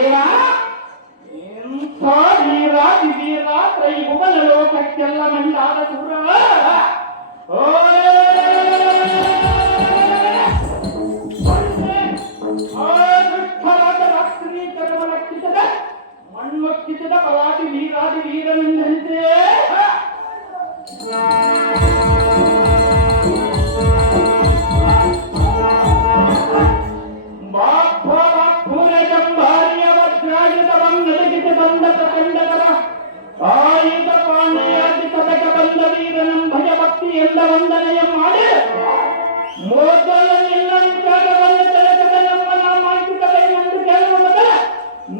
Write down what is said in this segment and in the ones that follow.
ದೇವ ಇಂಥ ವೀರಾದಿ ವೀರ ತ್ರೈಭುವನ ಲೋಕಕ್ಕೆಲ್ಲ ಮಂಡಾದ ಸುರ ರಾತ್ರಿ ಕರವಲಕ್ಕಿಸದ ಮಣ್ಣೊಕ್ಕಿಸದ ಪರಾದಿ ವೀರಾದಿ ವೀರನೆಂದಂತೆ ಆಯುಧ ಪಾಂಡೆಯಾಗಿ ಸದಕ ಬಂದ ವೀರನಂ ಭಜಭಕ್ತಿ ಎಲ್ಲ ವಂದನೆಯ ಮಾಡಿ ಮೊದಲನೆಲ್ಲ ವಿಚಾರವನ್ನು ತಿಳಿಸದ ನಮ್ಮನ್ನ ಮಾಡಿಸುತ್ತೇನೆಂದು ಕೇಳುವ ಮೊದಲ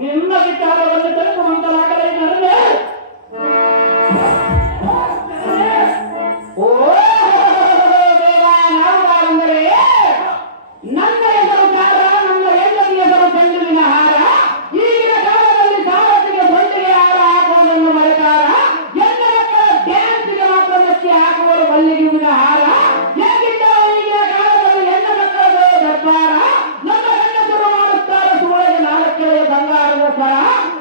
ನಿಮ್ಮ ವಿಚಾರವನ್ನು ತಿಳಿಸುವಂತಲಾಗಲೇ ನಡೆದೆ ಓ ದೇವ ನಾವುಗಾರಂದರೆ ನನ್ನ ಹೆಸರು ಕಾರ ನನ್ನ ಹೆಂಡತಿ ಹೆಸರು ಚೆಂಡುವಿನ ಹಾರ ಈಗಿನ ಕಾಲದಲ್ಲಿ ಸಾರಥಿಗೆ ಸೊಂಡಿಗೆ ಹಾರ ಹಾಕುವುದನ್ನು ಮರೆತಾರ ಎಲ್ಲ ಮಕ್ಕಳ ಡ್ಯಾನ್ಸ್ಗೆ ಮಾತ್ರ ಮೆಚ್ಚಿ ಹಾಕುವರು ಮಲ್ಲಿಗೆವಿನ ಹಾರ ಹೇಗಿದ್ದರೂ ಈಗಿನ ಕಾಲದಲ್ಲಿ ಹೆಣ್ಣ ಮಕ್ಕಳದು ದರ್ಬಾರ ನಮ್ಮ ಗಂಡಸರು ಮಾಡುತ್ತಾರೆ ಸುವಳಿಗೆ ನಾಲ್ಕೆಳೆಯ ಬಂಗಾರದ ಸರ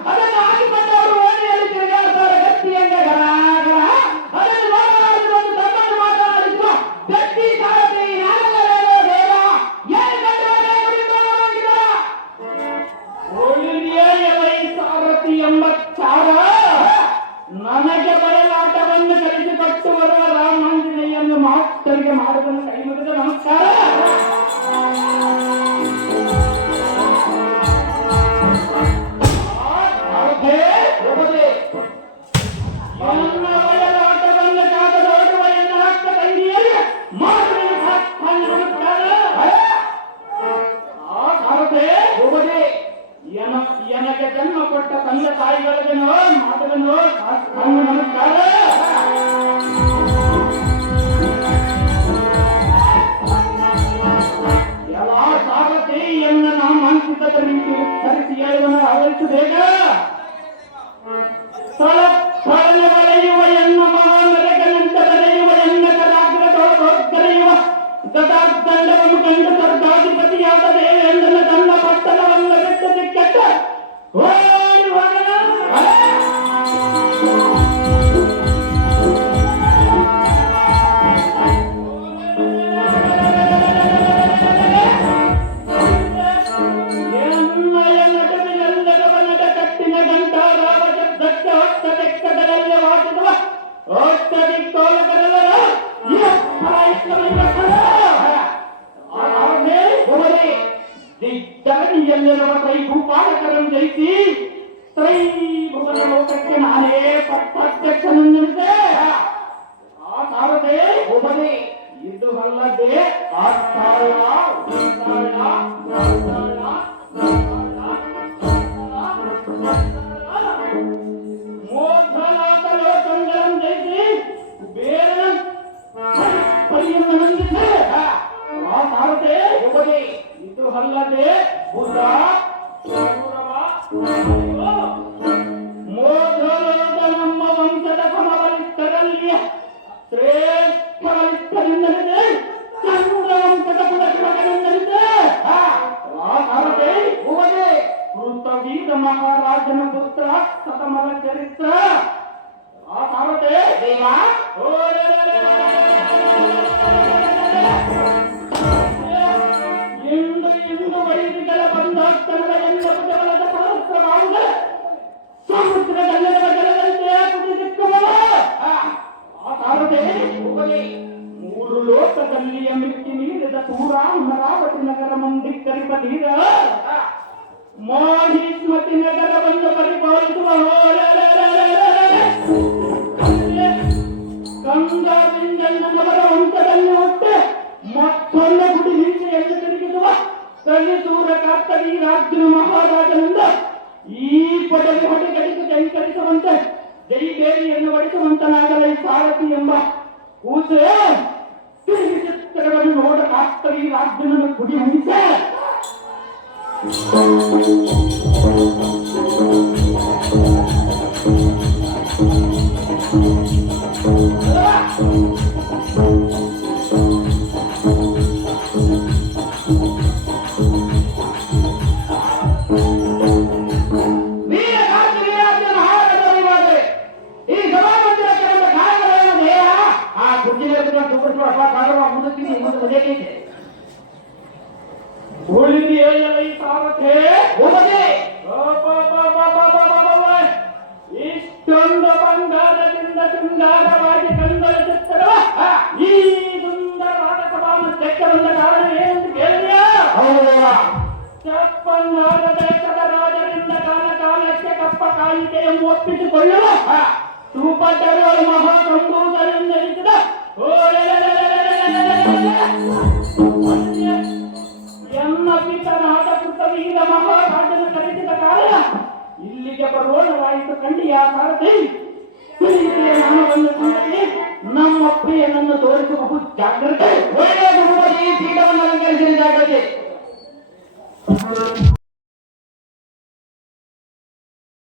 ಅದನ್ನು ಹಾಕಿಕೊಂಡವರು ಓಣಿಯಲ್ಲಿ ತಿರುಗಾಡ್ತಾರೆ ಗಟ್ಟಿಯಂಗ ಗರಾಗರ ಅದನ್ನು ಮಾತನಾಡಿದ ಒಂದು ತಮ್ಮನ್ನು ಮಾತನಾಡಿಸುವ ಗಟ್ಟಿ ಸಾರಥಿ ಯಾರಲ್ಲವೇನೋ ದೇವ ಏನು ಗಂಡವೇ ಒಳ್ಳೆಯ ಸಾರಥಿ ಎಂಬ ಚಾರ ನನಗೆ ಬಯಲಾಟವನ್ನು ಕಲಿಸಿಕೊಟ್ಟುವರ ರಾಮಾಂಜನೇಯನ್ನು ಮಾಸ್ತರಿಗೆ ಮಾಡುವುದನ್ನು ಕೈ ಮುಗಿದ ನಮಸ್ಕಾರ ನನ್ನ ಬಯಲಾಟವನ್ನು ಕಾದೋಡುವ ಎನ್ನ ಹಕ್ಕ ತಂಗಿಯಲ್ಲಿ ಮಾಡುವ ನಮಸ್ಕಾರ ನನಗೆ ಜನ್ಮ ಕೊಟ್ಟ ತಂದೆ ತಾಯಿಗಳಿಗೆನೋ ಮಾತುಗಳನ್ನು ನಮಸ್ಕಾರ ಎಲ್ಲ ಸಾರಥಿಯನ್ನ ನಾವು ಅನಿಸಿದ ರೀತಿ ಉತ್ತರಿಸಿ ಹೇಳುವನ್ನು ಆವರಿಸಬೇಕ ಸ್ಥಳನೆ ಬರೆಯುವ ಎನ್ನ ಮಹಾನರಕನಂತ ಬರೆಯುವ ಎನ್ನ ಕಲಾಗ್ರದೊಳಗೊಕ್ಕರೆಯುವ ಗದಾದಂಡವನ್ನು ಕಂಡು ಸರ್ಗಾಧಿಪತಿಯಾದ ದೇವೇಂದ್ರನ ತನ್ನ ಪಟ್ಟಣವನ್ನು ಬಿಟ್ಟು ದಿಕ್ಕಟ್ಟ ಕಟ್ಟಿನ ಗಂಟಾರಾವ ದಟ್ಟ ಹೊತ್ತ ಬೆಕ್ಕದಲ್ಲೇ ವಾಸಿಸುವ ಓಷ್ಟದಿಕ್ಕೋಲಕರೆಲ್ಲರ ದಿಗ್ಗಣಿಯಲ್ಲಿರುವ ತ್ರೈಭೂಪಾಲಕರನ್ನು ಜಯಿಸಿ ತ್ರೈಭುವನ ಲೋಕಕ್ಕೆ ನಾನೇ ಪಟ್ಟಾಧ್ಯಕ್ಷನೆಂದಿದ್ದೆ ಆ ಸಾರದೆ ಒಬ್ಬನೇ ಇದು ಅಲ್ಲದೆ ಮೋಧನಾದ ಲೋಕಗಳನ್ನು ಜಯಿಸಿ ಬೇರೆ ಪರಿಯನ್ನು ನಂದಿದ್ದೆ ಆ ಸಾರದೆ ಒಬ್ಬನೇ ಇದು ಅಲ್ಲದೆ ಬುಧ ಮೋಧನದ ನಮ್ಮ ವಂಶದ ಸಮಬಲಿಷ್ಠರಲ್ಲಿ ಶ್ರೇಷ್ಠ ಬಲಿಷ್ಠನೆಂದರಿದೆ ಚಂದ್ರ ವಂಶದ ಕುಲಕಿರಕನೆಂದರಿದೆ ಆ ಸಾರದೆ ಒಬ್ಬನೇ ಕೃತವೀರ ಮಹಾರಾಜನ ಪುತ್ರ ಸತಮರ ಚರಿತ್ರ ಆ ಸಾರದೆ ದೇವ ಇಂದು ವೈದಿಗಳ ಬಂಧಾಸ್ತನದ ಎಂಬುದವಲ್ಲದ ಸಹಸ್ರವಾದ ಸಮುದ್ರದಲ್ಲಿರುವ ಜಲದಂತೆ ಕುದಿದಿಕ್ಕುವ ಆ ಸಾರದೆ ಒಬ್ಬನೇ ಮೂರು ಲೋಕದಲ್ಲಿಯ ಮಿಕ್ಕಿ ನೀರಿದ ತೂರ ಅಮರಾವತಿ ನಗರ ಮಂದಿಕ್ಕರಿಪ ತೀರ ಮಾಹಿಷ್ಮತಿ ನಗರವನ್ನು ಪರಿಪಾಲಿಸುವ ಗಂಗಾಬಿಂದಣ್ಣನವರ ವಂಶದಲ್ಲಿ ಹುಟ್ಟು ಮತ್ತೊಂದು ಗುಡಿ ಹಿಂಸೆಯನ್ನು ತಿರುಗಿಸುವ ಕಲಿಸೂರ ಕಾರ್ತವಿ ರಾಜ್ಯನ ಮಹಾರಾಜನಿಂದ ಈ ಪದವಿ ಹೊಡೆಗಡಿಸಿ ಜೈಕರಿಸುವಂತೆ ಜೈಬೇರಿಯನ್ನು ಹೊಡೆಸುವಂತನಾಗಲೇ ಸಾರಥಿ ಎಂಬ ಕೂಸೆ ತಿರುಗಿ ಚಿತ್ರಗಳನ್ನು ನೋಡ ಕಾರ್ತವಿ ರಾಜ್ಯನ ಗುಡಿ ಹಿಂಸೆ ಭೂಪತಿ ಇಷ್ಟೊಂದು ಬಂಗಾರದಿಂದ ಶೃಂಗಾರವಾಗಿ ಕಂಗೊಳಿಸುತ್ತಿರುವ ಈ ಸುಂದರವಾದ ಸಭಾವನ್ನು ತೆಕ್ಕ ಬಂದ ಕಾರಣ ಏನಂತ ಕೇಳಿದೆಯಾ? ಚಪ್ಪನ್ನಾದ ದೇಶದ ರಾಜರಿಂದ ಕಾಲಕ್ಕೆ ಕಪ್ಪ ಕಾಣಿಕೆಯನ್ನು ಒಪ್ಪಿಸಿಕೊಳ್ಳುವ ಸುಭದ್ರರು ಮಹಾಸಂಭೂತರಿಂದ ಇರಿಸಿದ ಎನ್ನ ಪಿತನಾದ ಕೃತವೀರ ಮಹಾರಾಜನ ಕರೆಸಿದ ಕಾರಣ ಇಲ್ಲಿಗೆ ಬರೋಣವಾಯಿತು ಕಂಡಿಯ ಸಾರಥಿ. ನಾನು ಒಂದು ಸಂಗತಿ, ನಮ್ಮ ಪ್ರಿಯನನ್ನು ತೋರಿಸಬಹುದು ಜಾಗ್ರತೆ. ಒಳ್ಳೆಯ ಭೂಪತಿ ಪೀಠವನ್ನು ಅಲಂಕರಿಸಿದ ಜಾಗ್ರತೆ.